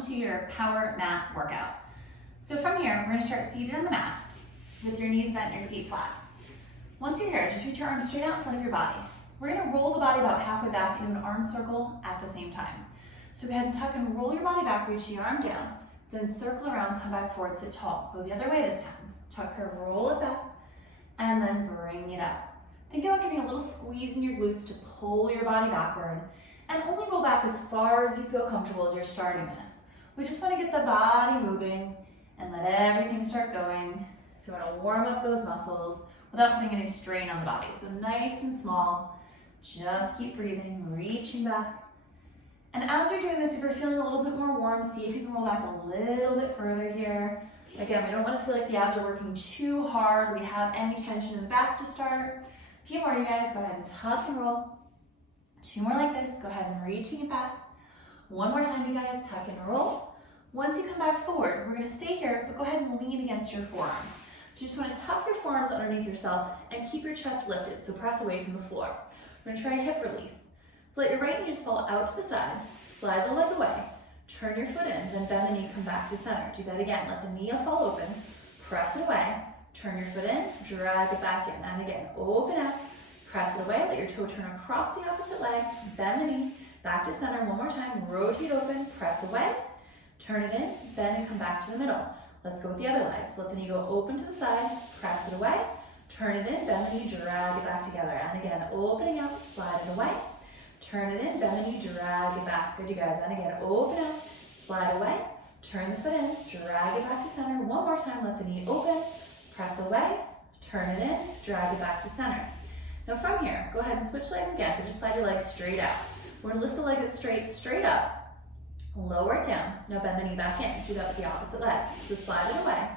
welcome to your power mat workout. So from here, we're gonna start seated on the mat with your knees bent and your feet flat. Once you're here, just reach your arms straight out in front of your body. We're gonna roll the body about halfway back into an arm circle at the same time. So go ahead and tuck and roll your body back, reach your arm down, then circle around, come back forward, sit tall. Go the other way this time. Tuck, curve, roll it back, and then bring it up. Think about giving a little squeeze in your glutes to pull your body backward, and only roll back as far as you feel comfortable as you're starting this. We just want to get the body moving and let everything start going. So we want to warm up those muscles without putting any strain on the body. So nice and small, just keep breathing, reaching back. And as you're doing this, if you're feeling a little bit more warm, see if you can roll back a little bit further here. Again, we don't want to feel like the abs are working too hard. We have any tension in the back to start. A few more, you guys. Go ahead and tuck and roll. 2 more like this. Go ahead and reaching it back. 1 more time, you guys. Tuck and roll. Once you come back forward, we're going to stay here, but go ahead and lean against your forearms. So you just want to tuck your forearms underneath yourself and keep your chest lifted, so press away from the floor. We're going to try a hip release. So let your right knee just fall out to the side, slide the leg away, turn your foot in, then bend the knee, come back to center. Do that again. Let the knee fall open, press it away, turn your foot in, drag it back in, and again, open up. Press it away, let your toe turn across the opposite leg, bend the knee, back to center. 1 more time, rotate open, press away, turn it in, bend and come back to the middle. Let's go with the other leg. So let the knee go open to the side, press it away, turn it in, bend the knee, drag it back together. And again, opening up, slide it away, turn it in, bend the knee, drag it back. Good, you guys. And again, open up, slide away, turn the foot in, drag it back to center. 1 more time, let the knee open, press away, turn it in, drag it back to center. Now from here, go ahead and switch legs again, but just slide your legs straight out. We're gonna lift the leg that's straight up, lower it down. Now bend the knee back in. Do that with the opposite leg. So slide it away,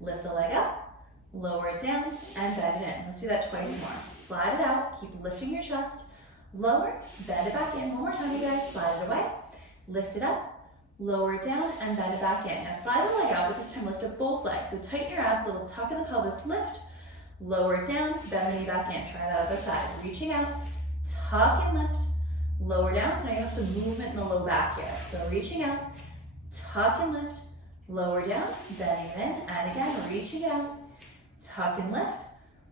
lift the leg up, lower it down, and bend it in. Let's do that twice more. Slide it out, keep lifting your chest, lower, bend it back in. 1 more time, you guys. Slide it away, lift it up, lower it down, and bend it back in. Now slide the leg out, but this time lift up both legs. So tighten your abs, little tuck in the pelvis, lift, lower it down, bend the knee back in. Try that other side. Reaching out, tuck and lift, lower down. So now you have some movement in the low back here. So reaching out, tuck and lift, lower down, bending it in, and again, reaching out, tuck and lift,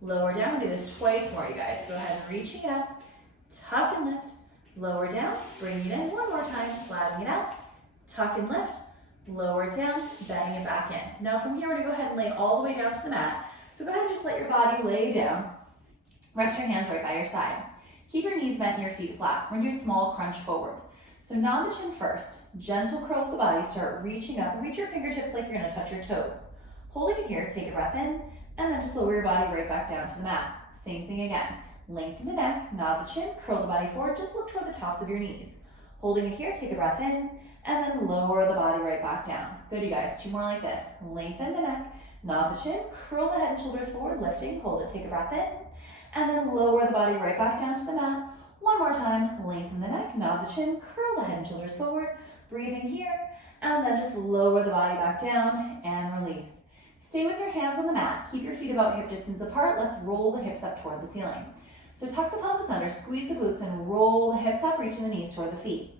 lower down. We'll do this twice more, you guys. Go ahead and reaching out, tuck and lift, lower down, bringing it in. 1 more time, sliding it out, tuck and lift, lower it down, bending it back in. Now from here, we're gonna go ahead and lay all the way down to the mat. So go ahead and just let your body lay down. Rest your hands right by your side. Keep your knees bent and your feet flat. We're gonna do a small crunch forward. So nod the chin first. Gentle curl of the body. Start reaching up and reach your fingertips like you're gonna touch your toes. Holding it here, take a breath in, and then just lower your body right back down to the mat. Same thing again. Lengthen the neck, nod the chin, curl the body forward, just look toward the tops of your knees. Holding it here, take a breath in, and then lower the body right back down. Good, you guys. 2 more like this. Lengthen the neck, nod the chin, curl the head and shoulders forward, lifting, hold it, take a breath in, and then lower the body right back down to the mat. 1 more time, lengthen the neck, nod the chin, curl the head and shoulders forward, breathing here, and then just lower the body back down and release. Stay with your hands on the mat, keep your feet about hip distance apart. Let's roll the hips up toward the ceiling. So tuck the pelvis under, squeeze the glutes, and roll the hips up, reaching the knees toward the feet.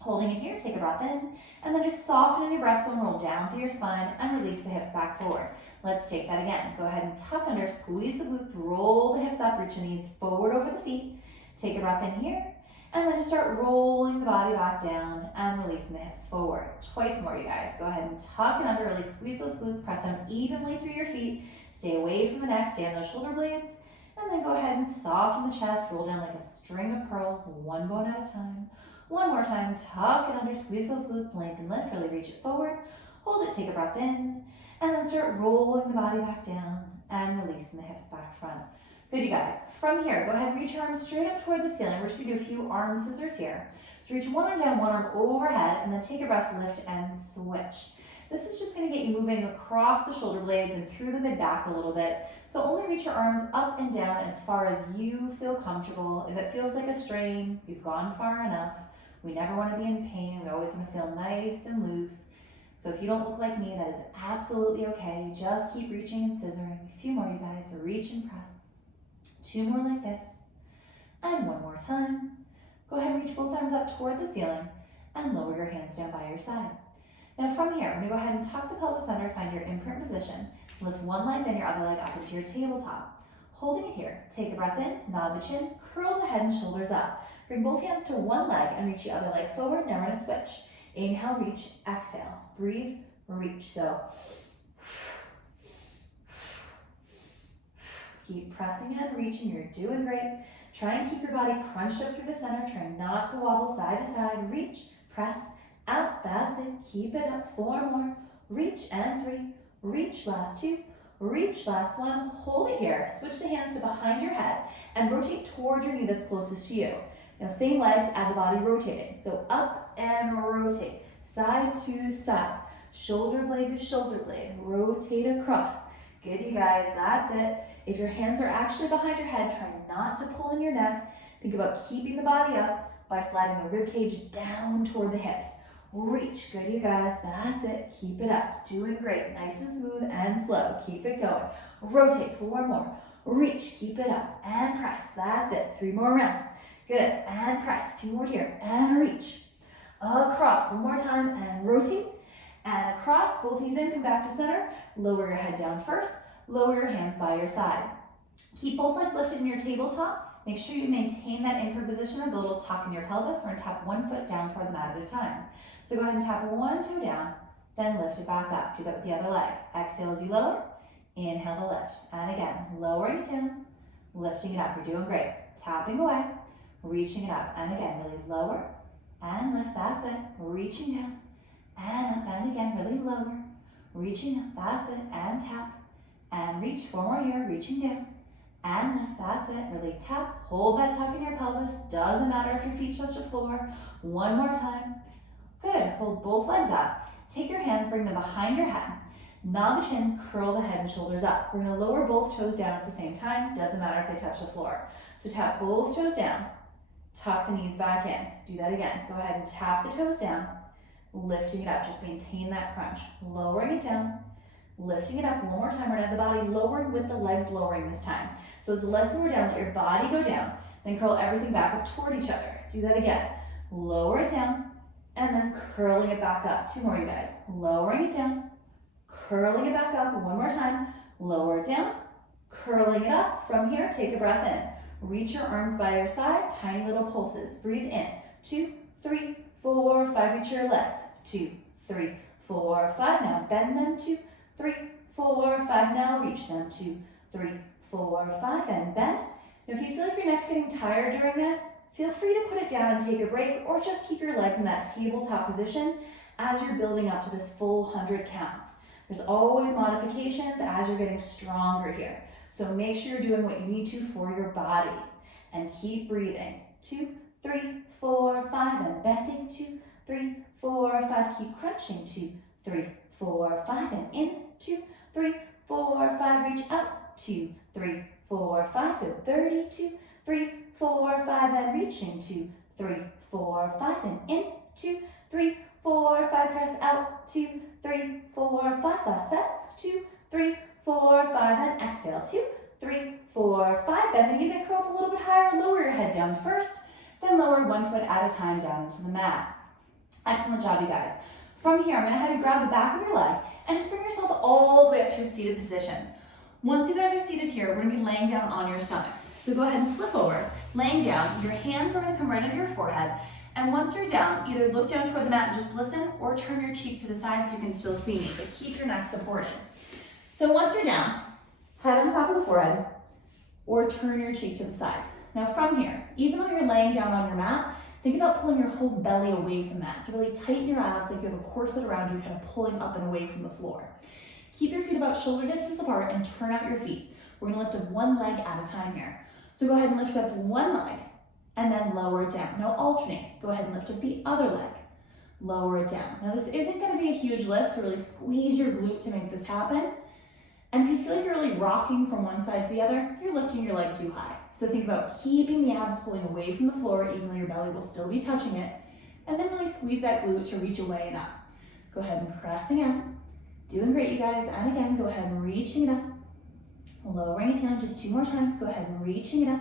Holding it here, take a breath in, and then just soften in your breastbone, roll down through your spine, and release the hips back forward. Let's take that again. Go ahead and tuck under, squeeze the glutes, roll the hips up, reach the knees forward over the feet. Take a breath in here, and then just start rolling the body back down and releasing the hips forward. Twice more, you guys. Go ahead and tuck it under, really squeeze those glutes, press them evenly through your feet. Stay away from the neck, stay on those shoulder blades, and then go ahead and soften the chest, roll down like a string of pearls, 1 bone at a time. 1 more time, tuck it under, squeeze those glutes, lengthen, lift, really reach it forward. Hold it, take a breath in, and then start rolling the body back down and releasing the hips back front. Good, you guys. From here, go ahead and reach your arms straight up toward the ceiling. We're just gonna do a few arm scissors here. So reach 1 arm down, 1 arm overhead, and then take a breath, lift, and switch. This is just gonna get you moving across the shoulder blades and through the mid-back a little bit. So only reach your arms up and down as far as you feel comfortable. If it feels like a strain, you've gone far enough. We never want to be in pain. We always want to feel nice and loose. So if you don't look like me, that is absolutely okay. Just keep reaching and scissoring. A few more, you guys. Reach and press. 2 more like this. And 1 more time. Go ahead and reach both arms up toward the ceiling and lower your hands down by your side. Now from here, we're gonna go ahead and tuck the pelvis under, find your imprint position. Lift one leg, then your other leg up into your tabletop. Holding it here, take a breath in, nod the chin, curl the head and shoulders up. Bring both hands to one leg and reach the other leg forward. Now we're gonna switch. Inhale, reach, exhale. Breathe, reach. So keep pressing and reaching, you're doing great. Try and keep your body crunched up through the center. Try not to wobble side to side. Reach, press, out, that's it. Keep it up, 4 more. Reach and 3, reach, last 2, reach, last 1. Hold it here. Switch the hands to behind your head and rotate toward your knee that's closest to you. Now same legs, add the body rotating. So up and rotate, side to side, shoulder blade to shoulder blade, rotate across. Good, you guys, that's it. If your hands are actually behind your head, try not to pull in your neck. Think about keeping the body up by sliding the rib cage down toward the hips. Reach, good, you guys, that's it. Keep it up, doing great. Nice and smooth and slow, keep it going. Rotate, 4 more. Reach, keep it up and press, that's it. 3 more rounds. Good, and press, 2 more here, and reach. Across, 1 more time, and rotate. And across, both knees in, come back to center. Lower your head down first, lower your hands by your side. Keep both legs lifted in your tabletop. Make sure you maintain that imprint position or the little tuck in your pelvis. We're gonna tap 1 foot down toward the mat at a time. So go ahead and tap 1 toe down, then lift it back up. Do that with the other leg. Exhale as you lower, inhale to lift. And again, lowering it down, lifting it up. You're doing great. Tapping away, reaching it up. And again, really lower and lift, that's it. Reaching down and up, and again, really lower. Reaching up, that's it. And tap and reach. 4 more here, reaching down and lift, that's it. Really tap, hold that tuck in your pelvis. Doesn't matter if your feet touch the floor. 1 more time. Good, hold both legs up. Take your hands, bring them behind your head. Nod the chin, curl the head and shoulders up. We're gonna lower both toes down at the same time. Doesn't matter if they touch the floor. So tap both toes down, tuck the knees back in. Do that again. Go ahead and tap the toes down, lifting it up. Just maintain that crunch. Lowering it down, lifting it up. 1 more time. We're gonna have the body lowered with the legs lowering this time. So as the legs lower down, let your body go down. Then curl everything back up toward each other. Do that again. Lower it down, and then curling it back up. 2 more, you guys. Lowering it down, curling it back up. 1 more time. Lower it down, curling it up. From here, take a breath in. Reach your arms by your side, tiny little pulses. Breathe in. 2, 3, 4, 5. Reach your legs. 2, 3, 4, 5. Now bend them. 2, 3, 4, 5. Now reach them. 2, 3, 4, 5. And bend. Now if you feel like your neck's getting tired during this, feel free to put it down and take a break, or just keep your legs in that tabletop position as you're building up to this full 100 counts. There's always modifications as you're getting stronger here. So make sure you're doing what you need to for your body. And keep breathing. 2, 3, 4, 5, and bending. 2, 3, 4, 5. Keep crunching. 2, 3, 4, 5, and in. 2, 3, 4, 5. Reach up. 2, 3, 4, 5. Go 30. 2, 3, 4, 5, and reaching. 2, 3, 4, 5, and in. 2, 3, 4, 5. Press out. 2, 3, 4, 5. Last set. 2, 3, 4, 5, and exhale. 2, 3, 4, 5. Bend the knees and curl up a little bit higher. Lower your head down first, then lower 1 foot at a time down into the mat. Excellent job, you guys. From here, I'm gonna have you grab the back of your leg and just bring yourself all the way up to a seated position. Once you guys are seated here, we're gonna be laying down on your stomachs. So go ahead and flip over, laying down. Your hands are gonna come right under your forehead. And once you're down, either look down toward the mat and just listen, or turn your cheek to the side so you can still see me, but keep your neck supported. So once you're down, head on top of the forehead, or turn your cheek to the side. Now from here, even though you're laying down on your mat, think about pulling your whole belly away from that. So really tighten your abs like you have a corset around you, kind of pulling up and away from the floor. Keep your feet about shoulder distance apart and turn out your feet. We're gonna lift up 1 leg at a time here. So go ahead and lift up 1 leg and then lower it down. Now alternate. Go ahead and lift up the other leg. Lower it down. Now this isn't gonna be a huge lift, so really squeeze your glute to make this happen. And if you feel like you're really rocking from one side to the other, you're lifting your leg too high. So think about keeping the abs pulling away from the floor, even though your belly will still be touching it. And then really squeeze that glute to reach away and up. Go ahead and pressing out. Doing great, you guys. And again, go ahead and reaching it up. Lowering it down just 2 more times. Go ahead and reaching it up.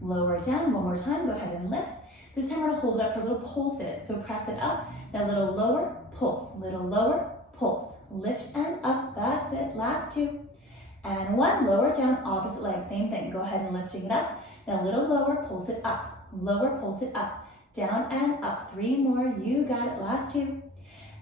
Lower it down 1 more time. Go ahead and lift. This time we're gonna hold it up for little pulses. So press it up, then a little lower, pulse, little lower, pulse. Lift and up, that's it, last 2. And 1, lower down, opposite leg, same thing. Go ahead and lifting it up, then a little lower, pulse it up, lower, pulse it up, down and up. 3 more, you got it, last 2.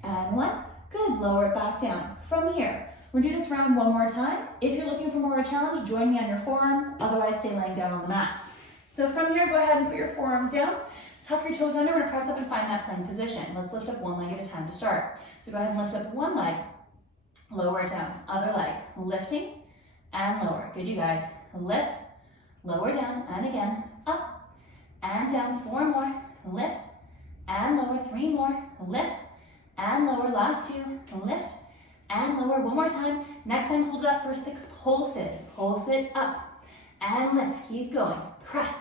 And 1, good, lower it back down. From here, we're gonna do this round one more time. If you're looking for more of a challenge, join me on your forearms, otherwise stay laying down on the mat. So from here, go ahead and put your forearms down, tuck your toes under, we're gonna press up and find that plank position. Let's lift up one leg at a time to start. So go ahead and lift up one leg, lower it down, other leg, lifting and lower. Good, you guys. Lift, lower down, and again, up and down. 4 more, lift and lower. 3 more, lift and lower. Last 2, lift and lower. 1 more time. Next time, hold it up for 6 pulses. Pulse it up and lift. Keep going. Press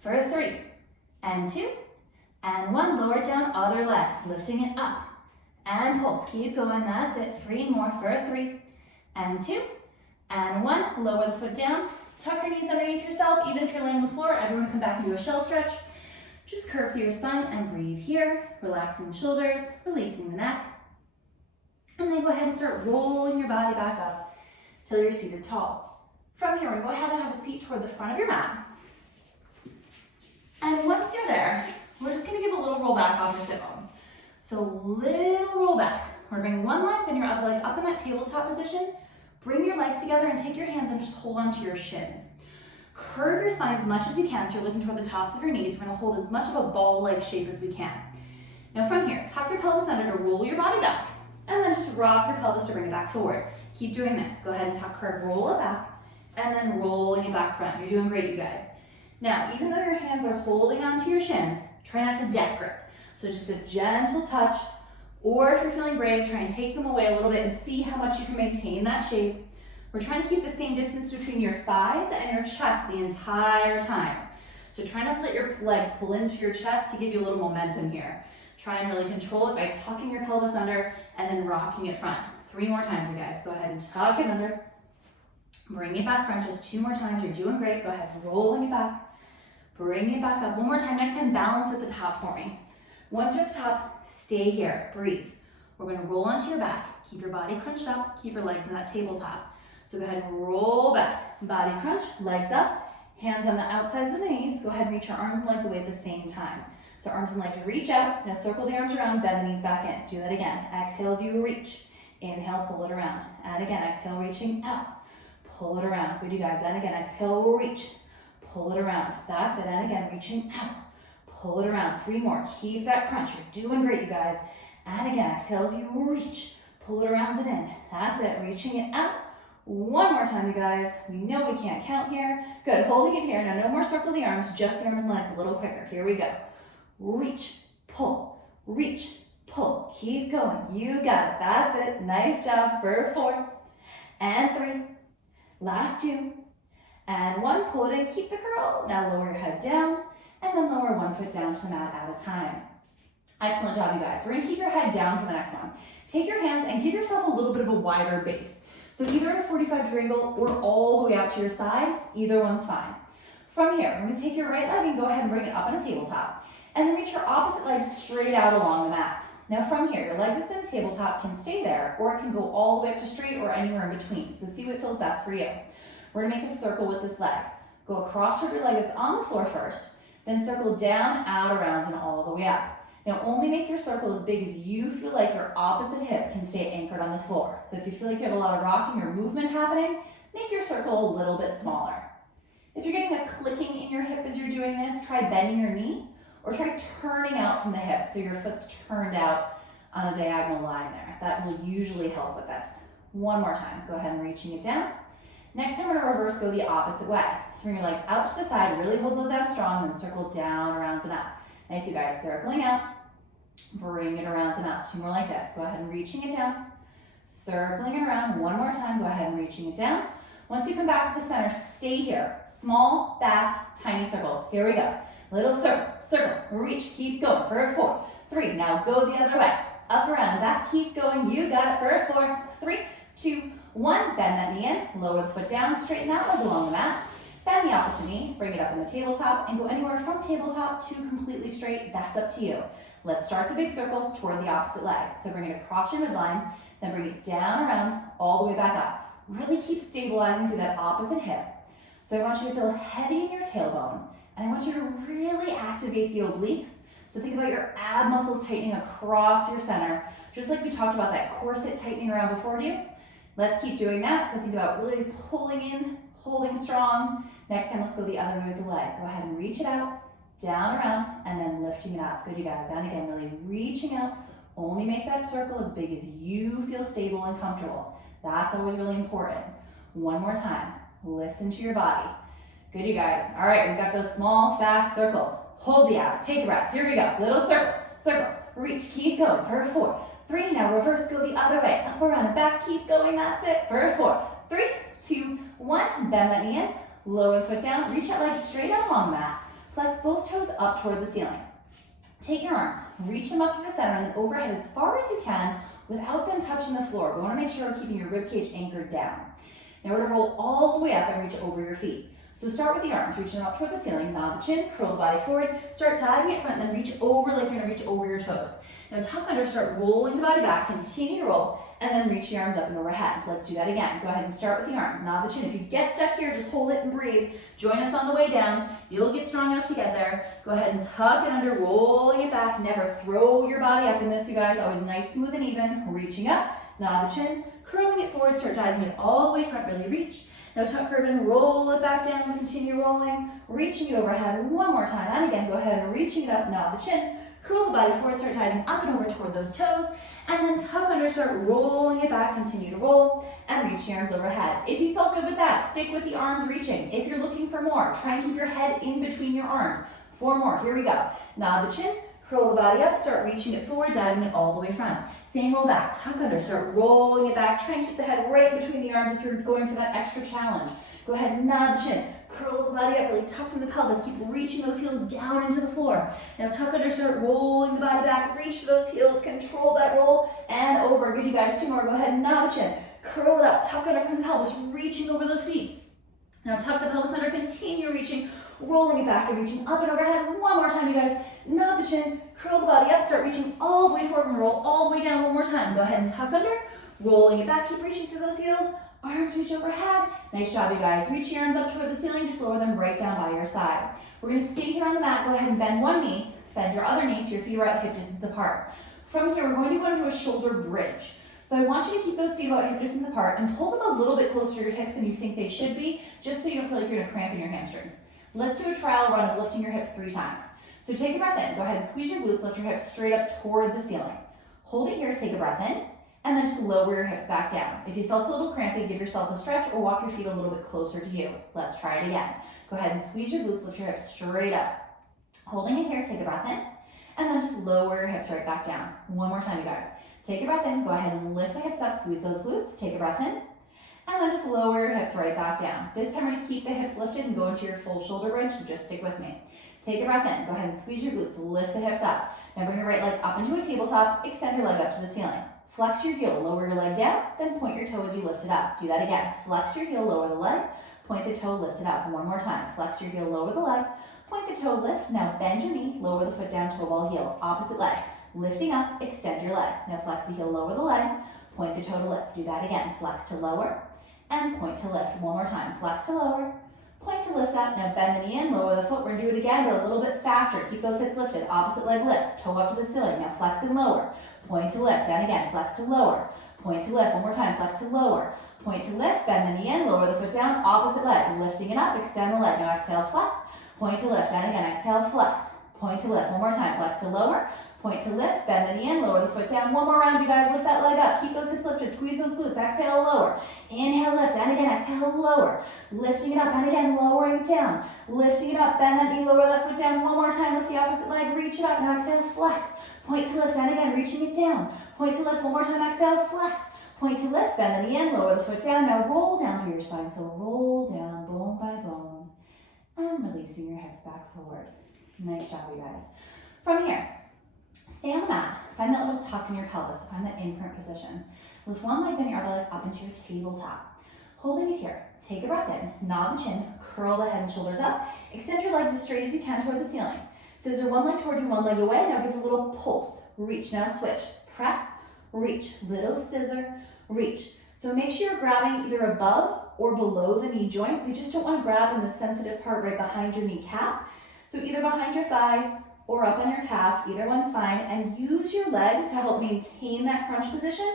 for 3 and 2 and 1. Lower it down, other leg, lifting it up and pulse. Keep going. That's it. 3 more for 3 and 2 and 1. Lower the foot down. Tuck your knees underneath yourself. Even if you're laying on the floor, everyone come back into a shell stretch. Just curve through your spine and breathe here. Relaxing the shoulders, releasing the neck. And then go ahead and start rolling your body back up till you're seated tall. From here, we're going to go ahead and have a seat toward the front of your mat. And once you're there, we're just going to give a little roll back off your sit bones. So little roll back. We're bringing one leg, then your other leg up in that tabletop position. Bring your legs together and take your hands and just hold onto your shins. Curve your spine as much as you can so you're looking toward the tops of your knees. We're going to hold as much of a ball-like shape as we can. Now from here, tuck your pelvis under to roll your body back, and then just rock your pelvis to bring it back forward. Keep doing this. Go ahead and tuck, curve, roll it back, and then rolling it back front. You're doing great, you guys. Now, even though your hands are holding onto your shins, try not to death grip. So just a gentle touch, or if you're feeling brave, try and take them away a little bit and see how much you can maintain that shape. We're trying to keep the same distance between your thighs and your chest the entire time. So try not to let your legs pull into your chest to give you a little momentum here. Try and really control it by tucking your pelvis under and then rocking it front. 3 more times, you guys. Go ahead and tuck it under. Bring it back front just 2 more times. You're doing great. Go ahead, rolling it back. Bring it back up. 1 more time. Next time, balance at the top for me. Once you're at the top, stay here. Breathe. We're going to roll onto your back. Keep your body crunched up. Keep your legs in that tabletop. So go ahead and roll back. Body crunch, legs up, hands on the outsides of the knees. Go ahead and reach your arms and legs away at the same time. So arms and legs reach out. Now circle the arms around, bend the knees back in. Do that again. Exhale as you reach. Inhale, pull it around. And again, exhale, reaching out. Pull it around. Good, you guys. And again, exhale, reach. Pull it around. That's it. And again, reaching out. Pull it around. 3 more. Keep that crunch. You're doing great, you guys. And again, exhale as you reach. Pull it around and in. That's it. Reaching it out. 1 more time, you guys. We know we can't count here. Good. Holding it here. Now, no more circle the arms. Just the arms and legs a little quicker. Here we go. Reach. Pull. Reach. Pull. Keep going. You got it. That's it. Nice job. For 4 and 3. Last 2 and 1. Pull it in. Keep the curl. Now lower your head down and then lower 1 foot down to the mat at a time. Excellent job, you guys. We're going to keep your head down for the next one. Take your hands and give yourself a little bit of a wider base. So either at a 45-degree angle or all the way out to your side. Either one's fine. From here, we're going to take your right leg and go ahead and bring it up on a tabletop. And then reach your opposite leg straight out along the mat. Now from here, your leg that's in a tabletop can stay there, or it can go all the way up to straight or anywhere in between. So see what feels best for you. We're gonna make a circle with this leg. Go across your leg that's on the floor first, then circle down, out, around, and all the way up. Now only make your circle as big as you feel like your opposite hip can stay anchored on the floor. So if you feel like you have a lot of rocking or movement happening, make your circle a little bit smaller. If you're getting a clicking in your hip as you're doing this, try bending your knee, or try turning out from the hip so your foot's turned out on a diagonal line there. That will usually help with this. 1 more time. Go ahead and reaching it down. Next time we're going to reverse, go the opposite way. So bring your leg out to the side, really hold those abs strong, then circle down, around, and up. Nice, you guys. Circling out, bring it around and up. 2 more like this. Go ahead and reaching it down. Circling it around. 1 more time. Go ahead and reaching it down. Once you come back to the center, stay here. Small, fast, tiny circles. Here we go. Little circle, circle, reach, keep going for 4, 3. Now go the other way. Up, around, back, keep going. You got it for 4, 3, 2, 1. Bend that knee in, lower the foot down, straighten that leg along the mat. Bend the opposite knee, bring it up in the tabletop, and go anywhere from tabletop to completely straight. That's up to you. Let's start the big circles toward the opposite leg. So bring it across your midline, then bring it down, around, all the way back up. Really keep stabilizing through that opposite hip. So I want you to feel heavy in your tailbone, and I want you to really activate the obliques. So think about your ab muscles tightening across your center, just like we talked about that corset tightening around before you. Let's keep doing that. So think about really pulling in, holding strong. Next time, let's go the other way with the leg. Go ahead and reach it out, down, around, and then lifting it up. Good, you guys. And again, really reaching out. Only make that circle as big as you feel stable and comfortable. That's always really important. One more time. Listen to your body. Good, you guys. All right, we've got those small, fast circles. Hold the abs. Take a breath. Here we go. Little circle, circle. Reach. Keep going for 4, 3. Now reverse. Go the other way. Up, around, and back. Keep going. That's it. For 4, 3, 2, 1. Bend that knee in. Lower the foot down. Reach that leg straight out along the mat. Flex both toes up toward the ceiling. Take your arms. Reach them up to the center and then overhead as far as you can without them touching the floor. We want to make sure we're keeping your rib cage anchored down. Now we're going to roll all the way up and reach over your feet. So start with the arms, reaching them up toward the ceiling, nod the chin, curl the body forward, start diving at front, and then reach over like you're going to reach over your toes. Now tuck under, start rolling the body back, continue to roll, and then reach the arms up and overhead. Let's do that again. Go ahead and start with the arms, nod the chin. If you get stuck here, just hold it and breathe. Join us on the way down. You'll get strong enough to get there. Go ahead and tuck it under, rolling it back. Never throw your body up in this, you guys. Always nice, smooth, and even. Reaching up, nod the chin, curling it forward, start diving it all the way front, really reach. Now tuck, curve, and roll it back down, continue rolling, reaching it overhead one more time. And again, go ahead and reaching it up, nod the chin, curl the body forward, start diving up and over toward those toes, and then tuck under, start rolling it back, continue to roll, and reach the arms overhead. If you felt good with that, stick with the arms reaching. If you're looking for more, try and keep your head in between your arms. 4 more, here we go. Nod the chin, curl the body up, start reaching it forward, diving it all the way front. Same roll back, tuck under, start rolling it back. Try and keep the head right between the arms if you're going for that extra challenge. Go ahead and nod the chin, curl the body up, really tuck from the pelvis. Keep reaching those heels down into the floor. Now tuck under, start rolling the body back. Reach those heels, control that roll, and over. Good, you guys. 2 more. Go ahead and nod the chin, curl it up, tuck under from the pelvis, reaching over those feet. Now tuck the pelvis under, continue reaching, rolling it back and reaching up and overhead. 1 more time, you guys. Nod the chin, curl the body up, start reaching all the way forward and roll all the way down 1 more time. Go ahead and tuck under, rolling it back, keep reaching through those heels. Arms reach overhead. Nice job, you guys. Reach your arms up toward the ceiling, just lower them right down by your side. We're gonna stay here on the mat. Go ahead and bend one knee, bend your other knee so your feet are at hip distance apart. From here, we're going to go into a shoulder bridge. So I want you to keep those feet about hip distance apart and pull them a little bit closer to your hips than you think they should be, just so you don't feel like you're gonna cramp in your hamstrings. Let's do a trial run of lifting your hips 3 times. So take a breath in. Go ahead and squeeze your glutes, lift your hips straight up toward the ceiling. Hold it here, take a breath in, and then just lower your hips back down. If you felt a little crampy, give yourself a stretch or walk your feet a little bit closer to you. Let's try it again. Go ahead and squeeze your glutes, lift your hips straight up. Holding it here, take a breath in, and then just lower your hips right back down. 1 more time, you guys. Take a breath in, go ahead and lift the hips up, squeeze those glutes, take a breath in, and then just lower your hips right back down. This time we're gonna keep the hips lifted and go into your full shoulder bridge, so just stick with me. Take a breath in, go ahead and squeeze your glutes, lift the hips up. Now bring your right leg up into a tabletop, extend your leg up to the ceiling. Flex your heel, lower your leg down, then point your toe as you lift it up. Do that again. Flex your heel, lower the leg, point the toe, lift it up. 1 more time. Flex your heel, lower the leg, point the toe, lift. Now bend your knee, lower the foot down, toe ball heel. Opposite leg. Lifting up, extend your leg. Now flex the heel, lower the leg, point the toe to lift. Do that again. Flex to lower and point to lift. 1 more time. Flex to lower, point to lift up. Now bend the knee in, lower the foot. We're gonna do it again, but a little bit faster. Keep those hips lifted. Opposite leg lifts, toe up to the ceiling. Now flex and lower, point to lift. And again, flex to lower, point to lift. 1 more time. Flex to lower, point to lift. Bend the knee in, lower the foot down. Opposite leg, lifting it up, extend the leg. Now exhale, flex, point to lift. And again, exhale, flex, point to lift. 1 more time. Flex to lower, point to lift, bend the knee in, lower the foot down. 1 more round, you guys. Lift that leg up. Keep those hips lifted. Squeeze those glutes. Exhale, lower. Inhale, lift. And again, exhale, lower. Lifting it up. And again, lowering it down. Lifting it up. Bend that knee, lower that foot down. 1 more time. Lift the opposite leg. Reach it up. Now exhale, flex. Point to lift. And again, reaching it down. Point to lift. 1 more time. Exhale, flex. Point to lift. Bend the knee in, lower the foot down. Now roll down through your spine. So roll down bone by bone. And releasing your hips back forward. Nice job, you guys. From here, stay on the mat, find that little tuck in your pelvis, find that imprint position. Lift one leg, then your other leg up into your tabletop. Holding it here, take a breath in, nod the chin, curl the head and shoulders up. Extend your legs as straight as you can toward the ceiling. Scissor one leg toward you, one leg away. Now give a little pulse. Reach, now switch. Press, reach, little scissor, reach. So make sure you're grabbing either above or below the knee joint. We just don't want to grab in the sensitive part right behind your kneecap. So either behind your thigh or up on your calf, either one's fine. And use your leg to help maintain that crunch position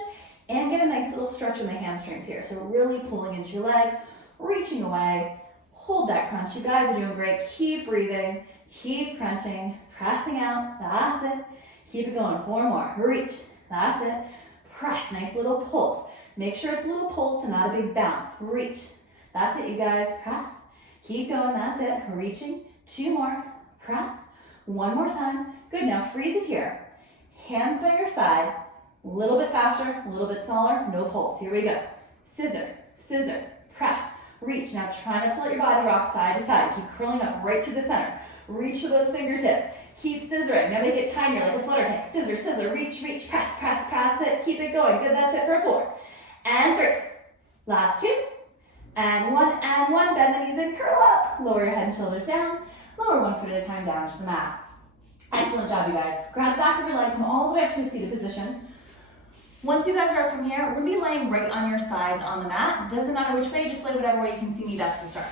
and get a nice little stretch in the hamstrings here. So really pulling into your leg, reaching away, hold that crunch. You guys are doing great. Keep breathing, keep crunching, pressing out, that's it. Keep it going, 4 more, reach, that's it. Press, nice little pulse. Make sure it's a little pulse and not a big bounce. Reach, that's it you guys, press. Keep going, that's it, reaching. 2 more, press. 1 more time, good, now freeze it here. Hands by your side, a little bit faster, a little bit smaller, no pulse, here we go. Scissor, scissor, press, reach. Now try not to let your body rock side to side. Keep curling up right through the center. Reach to those fingertips. Keep scissoring. Now make it tinier like a flutter kick. Scissor, scissor, reach, reach, press, press, press. That's it. Keep it going. Good, that's it for 4. And 3. Last 2. And 1, and 1. Bend the knees and curl up. Lower your head and shoulders down. Lower 1 foot at a time down to the mat. Excellent job, you guys. Grab the back of your leg, come all the way up to a seated position. Once you guys are up from here, we're gonna be laying right on your sides on the mat. Doesn't matter which way, just lay whatever way you can see me best to start.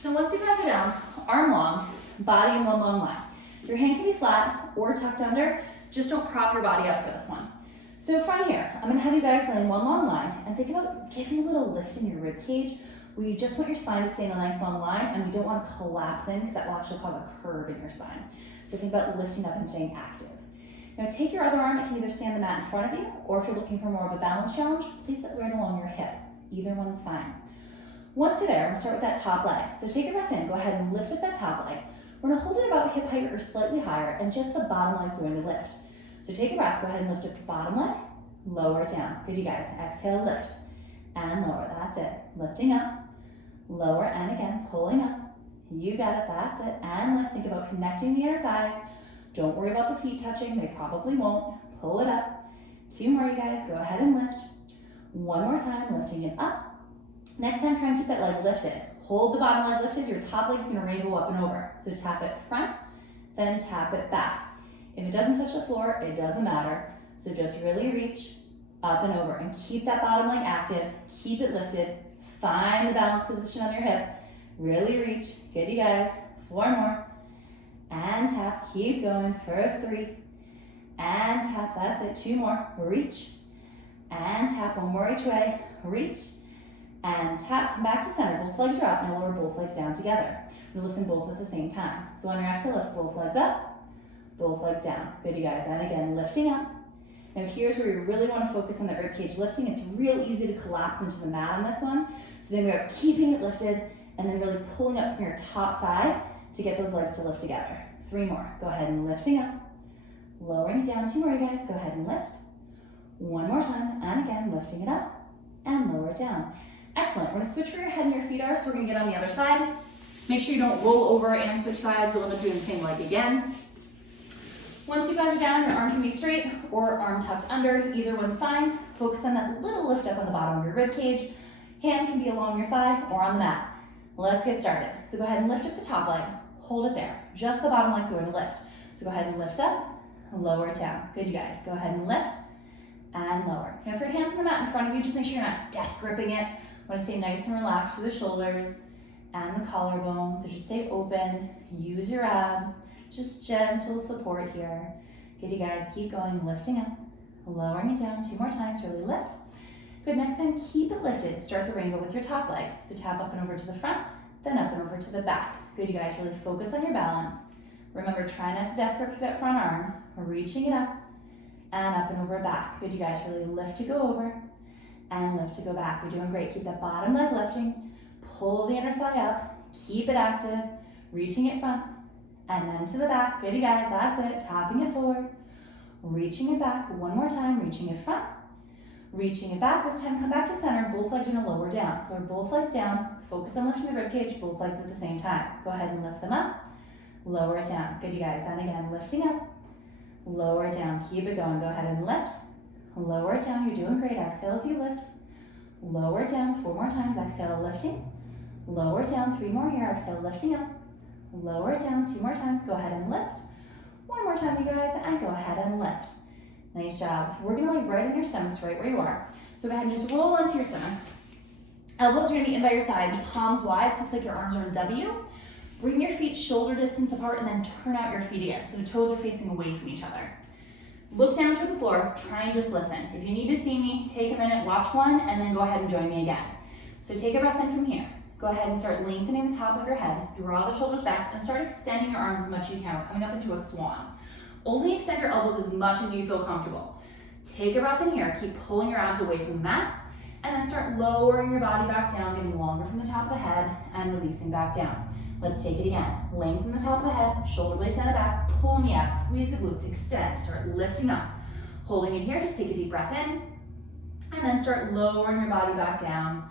So once you guys are down, arm long, body in one long line. Your hand can be flat or tucked under, just don't prop your body up for this one. So from here, I'm gonna have you guys lay in one long line and think about giving a little lift in your rib cage where you just want your spine to stay in a nice long line and we don't want to collapse in because that will actually cause a curve in your spine. So think about lifting up and staying active. Now take your other arm, it can either stand the mat in front of you, or if you're looking for more of a balance challenge, place it right along your hip. Either one's fine. Once you're there, we're gonna start with that top leg. So take a breath in, go ahead and lift up that top leg. We're gonna hold it about hip height or slightly higher, and just the bottom leg's going to lift. So take a breath, go ahead and lift up the bottom leg, lower it down. Good, you guys. Exhale, lift, and lower, that's it. Lifting up, lower, and again, pulling up. You got it, that's it, and lift. Think about connecting the inner thighs. Don't worry about the feet touching, they probably won't. Pull it up. 2 more, you guys, go ahead and lift. 1 more time, lifting it up. Next time, try and keep that leg lifted. Hold the bottom leg lifted, your top leg's gonna rainbow up and over. So tap it front, then tap it back. If it doesn't touch the floor, it doesn't matter. So just really reach up and over and keep that bottom leg active, keep it lifted, find the balance position on your hip, really reach. Good, you guys, 4 more. And tap, keep going for 3. And tap, that's it, 2 more, reach. And tap, 1 more each way, reach. And tap, come back to center, both legs are up, now lower both legs down together. We're lifting both at the same time. So on your exhale, lift both legs up, both legs down. Good, you guys, and again, lifting up. Now here's where we really want to focus on that ribcage lifting. It's real easy to collapse into the mat on this one. So then we are keeping it lifted and then really pulling up from your top side to get those legs to lift together. 3 more, go ahead and lifting up. Lowering it down, 2 more, you guys, go ahead and lift. 1 more time, and again, lifting it up and lower it down. Excellent, we're gonna switch where your head and your feet are, so we're gonna get on the other side. Make sure you don't roll over and switch sides, you'll end up doing the same leg again. Once you guys are down, your arm can be straight or arm tucked under, either one's fine. Focus on that little lift up on the bottom of your rib cage. Hand can be along your thigh or on the mat. Let's get started. So go ahead and lift up the top leg, hold it there. Just the bottom leg's going to lift. So go ahead and lift up, lower it down. Good, you guys, go ahead and lift and lower. Now if your hand's on the mat in front of you, just make sure you're not death gripping it. You want to stay nice and relaxed through the shoulders and the collarbone. So just stay open, use your abs. Just gentle support here. Good, you guys, keep going, lifting up, lowering it down 2 more times, really lift. Good, next time, keep it lifted. Start the rainbow with your top leg. So tap up and over to the front, then up and over to the back. Good, you guys, really focus on your balance. Remember, try not to death grip that front arm. We're reaching it up and up and over back. Good, you guys, really lift to go over and lift to go back. You're doing great. Keep that bottom leg lifting. Pull the inner thigh up, keep it active, reaching it front, and then to the back. Good, you guys, that's it. Tapping it forward, reaching it back. 1 more time, reaching it front, reaching it back. This time, come back to center. Both legs are gonna lower down. So we're both legs down. Focus on lifting the ribcage, both legs at the same time. Go ahead and lift them up, lower it down. Good, you guys, and again, lifting up, lower it down. Keep it going. Go ahead and lift, lower it down. You're doing great. Exhale as you lift, lower it down. 4 more times. Exhale, lifting, Lower it down, 3 more here. Exhale, lifting up. Lower it down, 2 more times. Go ahead and lift. 1 more time, you guys, and go ahead and lift. Nice job. We're gonna lay right on your stomachs, right where you are. So go ahead and just roll onto your stomachs. Elbows are gonna be in by your side, palms wide, so it's like your arms are in W. Bring your feet shoulder distance apart and then turn out your feet again, so the toes are facing away from each other. Look down to the floor, try and just listen. If you need to see me, take a minute, watch one, and then go ahead and join me again. So take a breath in from here. Go ahead and start lengthening the top of your head, draw the shoulders back, and start extending your arms as much as you can. We're coming up into a swan. Only extend your elbows as much as you feel comfortable. Take a breath in here, keep pulling your abs away from the mat, and then start lowering your body back down, getting longer from the top of the head, and releasing back down. Let's take it again. Lengthen the top of the head, shoulder blades down the back, pull in the abs, squeeze the glutes, extend, start lifting up. Holding it here, just take a deep breath in, and then start lowering your body back down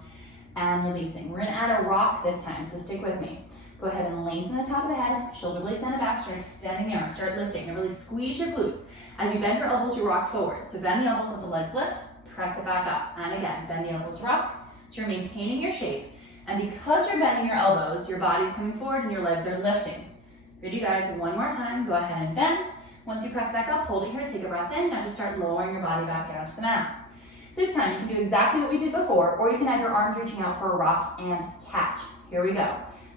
and releasing. We're gonna add a rock this time, so stick with me. Go ahead and lengthen the top of the head, shoulder blades down the back, start extending the arms, start lifting, and really squeeze your glutes. As you bend your elbows, you rock forward. So bend the elbows, let the legs lift, press it back up. And again, bend the elbows, rock. So you're maintaining your shape. And because you're bending your elbows, your body's coming forward and your legs are lifting. Good, you guys, 1 more time. Go ahead and bend. Once you press back up, hold it here, take a breath in. Now just start lowering your body back down to the mat. This time you can do exactly what we did before, or you can have your arms reaching out for a rock and catch. Here we go.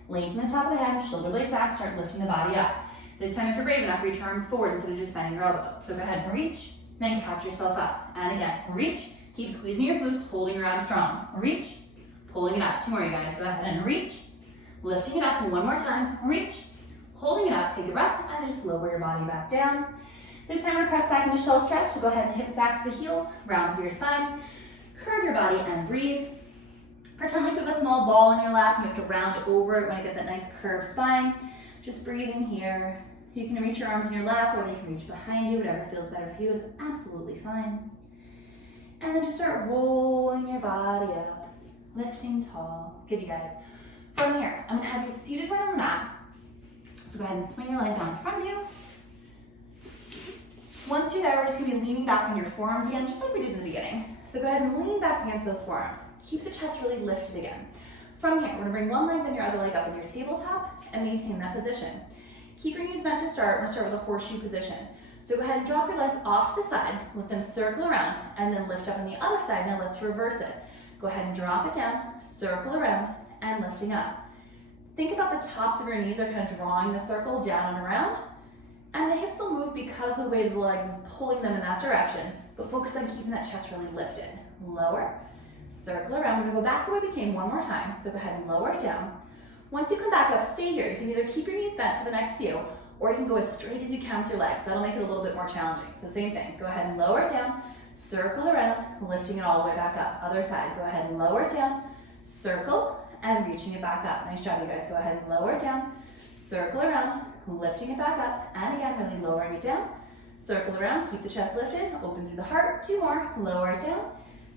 Lengthen the top of the head, shoulder blades back, start lifting the body up. This time if you're brave enough, reach your arms forward instead of just bending your elbows. So go ahead and reach, then catch yourself up. And again, reach, keep squeezing your glutes, holding your abs strong. Reach, pulling it up. 2 more, you guys. Go ahead and reach, lifting it up. 1 more time, reach, holding it up, take a breath, and then just lower your body back down. This time we're gonna press back into shell stretch, so go ahead and hips back to the heels, round through your spine, curve your body and breathe. Pretend like you have a small ball in your lap and you have to round over it when you get that nice curved spine. Just breathe in here. You can reach your arms in your lap or they can reach behind you, whatever feels better for you is absolutely fine. And then just start rolling your body up, lifting tall. Good, you guys. From here, I'm gonna have you seated right on the mat. So go ahead and swing your legs out in front of you. Once you're there, we're just gonna be leaning back on your forearms again, just like we did in the beginning. So go ahead and lean back against those forearms. Keep the chest really lifted again. From here, we're gonna bring one leg, then your other leg up in your tabletop and maintain that position. Keep your knees bent to start. We're gonna start with a horseshoe position. So go ahead and drop your legs off to the side, let them circle around, and then lift up on the other side. Now let's reverse it. Go ahead and drop it down, circle around, and lifting up. Think about the tops of your knees are kind of drawing the circle down and around. And the hips will move because the weight of the legs is pulling them in that direction, but focus on keeping that chest really lifted. Lower, circle around. We're gonna go back the way we came 1 more time. So go ahead and lower it down. Once you come back up, stay here. You can either keep your knees bent for the next few, or you can go as straight as you can with your legs. That'll make it a little bit more challenging. So same thing, go ahead and lower it down, circle around, lifting it all the way back up. Other side, go ahead and lower it down, circle, and reaching it back up. Nice job, you guys. Go ahead and lower it down, circle around, lifting it back up, and again, really lowering it down. Circle around, keep the chest lifted, open through the heart. 2 more, lower it down,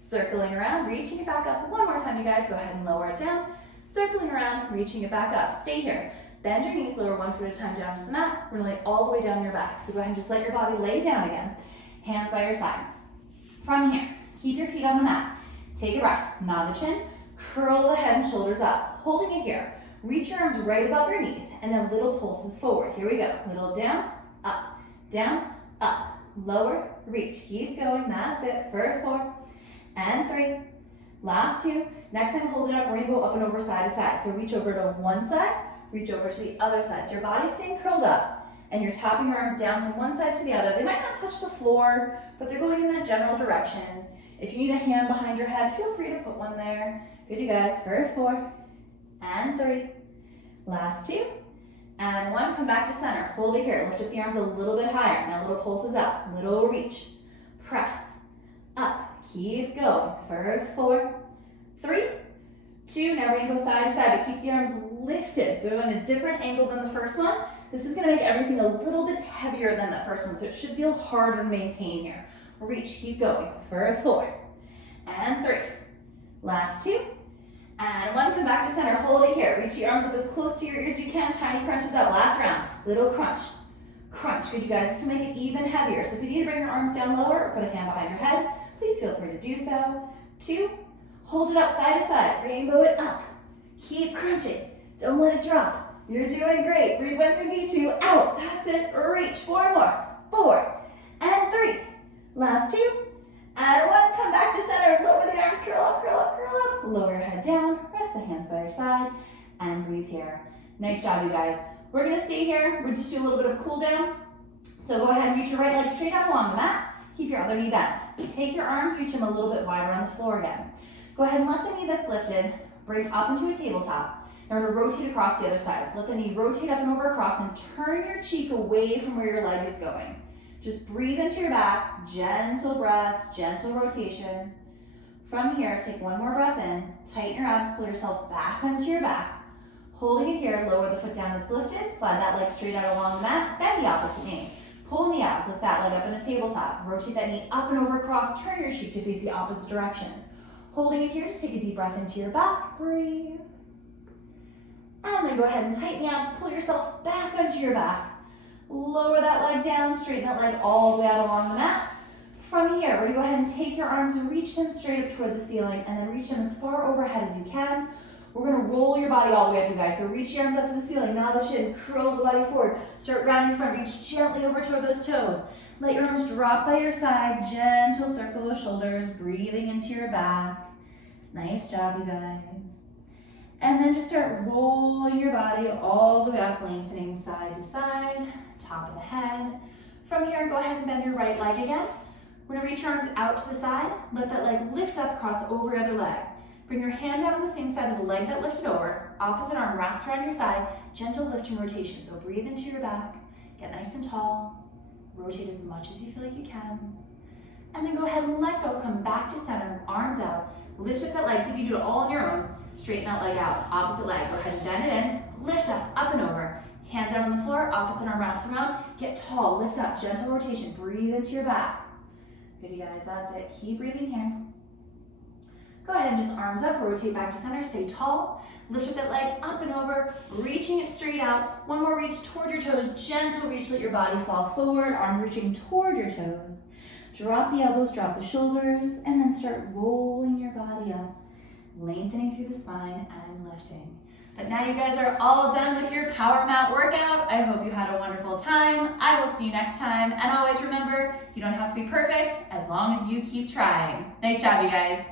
circling around, reaching it back up. 1 more time, you guys. Go ahead and lower it down, circling around, reaching it back up. Stay here. Bend your knees, lower 1 foot at a time down to the mat. We're gonna lay all the way down your back. So go ahead and just let your body lay down again. Hands by your side. From here, keep your feet on the mat. Take a breath, nod the chin, curl the head and shoulders up. Holding it here. Reach your arms right above your knees, and then little pulses forward. Here we go. Little down, up, lower, reach. Keep going, that's it. For 4, and 3. Last 2. Next time, hold it up, rainbow up and over side to side. So reach over to one side, reach over to the other side. So your body's staying curled up, and you're tapping your arms down from one side to the other. They might not touch the floor, but they're going in that general direction. If you need a hand behind your head, feel free to put one there. Good, you guys. For 4, and 3. Last 2, and 1. Come back to center. Hold it here. Lift up the arms a little bit higher. Now little pulses up. Little reach. Press. Up. Keep going. For 4, 3, 2. Now we're going to go side to side, but keep the arms lifted. So we're on a different angle than the first one. This is going to make everything a little bit heavier than that first one, so it should feel harder to maintain here. Reach. Keep going. For 4, and 3. Last 2. And 1, come back to center, hold it here. Reach your arms up as close to your ears as you can. Tiny crunches out, last round. Little crunch, crunch. Good, you guys, this will make it even heavier. So if you need to bring your arms down lower or put a hand behind your head, please feel free to do so. 2, hold it up side to side, rainbow it up. Keep crunching. Don't let it drop. You're doing great. Breathe when you need to. Out. That's it. Reach. 4 more. 4 and 3. Last 2 and 1. Come back to center. Lower the arms. Curl up, curl up, curl up. Lower your head down. Rest the hands by your side and breathe here. Nice job, you guys. We're going to stay here. We'll just do a little bit of cool down. So go ahead and reach your right leg straight out along the mat. Keep your other knee bent. Take your arms, reach them a little bit wider on the floor again. Go ahead and let the knee that's lifted break up into a tabletop. Now we're going to rotate across the other side. So let the knee rotate up and over across and turn your cheek away from where your leg is going. Just breathe into your back, gentle breaths, gentle rotation. From here, take one more breath in, tighten your abs, pull yourself back onto your back. Holding it here, lower the foot down that's lifted, slide that leg straight out along the mat, bend the opposite knee. Pull in the abs, lift that leg up in a tabletop. Rotate that knee up and over across, turn your cheek to face the opposite direction. Holding it here, just take a deep breath into your back, breathe. And then go ahead and tighten the abs, pull yourself back onto your back. Lower that leg down, straighten that leg all the way out along the mat. From here, we're gonna go ahead and take your arms, reach them straight up toward the ceiling, and then reach them as far overhead as you can. We're gonna roll your body all the way up, you guys. So reach your arms up to the ceiling, nod the shin, curl the body forward. Start rounding front, reach gently over toward those toes. Let your arms drop by your side, gentle circle of shoulders, breathing into your back. Nice job, you guys. And then just start rolling your body all the way up, lengthening side to side, top of the head. From here, go ahead and bend your right leg again. We're gonna reach your arms out to the side. Let that leg lift up, cross over your other leg. Bring your hand down on the same side of the leg that lifted over. Opposite arm wraps around your thigh. Gentle lift and rotation. So breathe into your back. Get nice and tall. Rotate as much as you feel like you can. And then go ahead and let go. Come back to center. Arms out. Lift up that leg. See if you do it all on your own. Straighten that leg out. Opposite leg. Go ahead and bend it in. Lift up and over. Hand down on the floor. Opposite arm wraps around. Get tall. Lift up. Gentle rotation. Breathe into your back. Good, you guys. That's it. Keep breathing here. Go ahead and just arms up, rotate back to center, stay tall. Lift up that leg up and over, reaching it straight out. One more reach toward your toes, gentle reach, let your body fall forward, arms reaching toward your toes. Drop the elbows, drop the shoulders, and then start rolling your body up, lengthening through the spine and lifting. But now you guys are all done with your power mat workout. I hope you had a wonderful time. I will see you next time. And always remember, you don't have to be perfect as long as you keep trying. Nice job, you guys.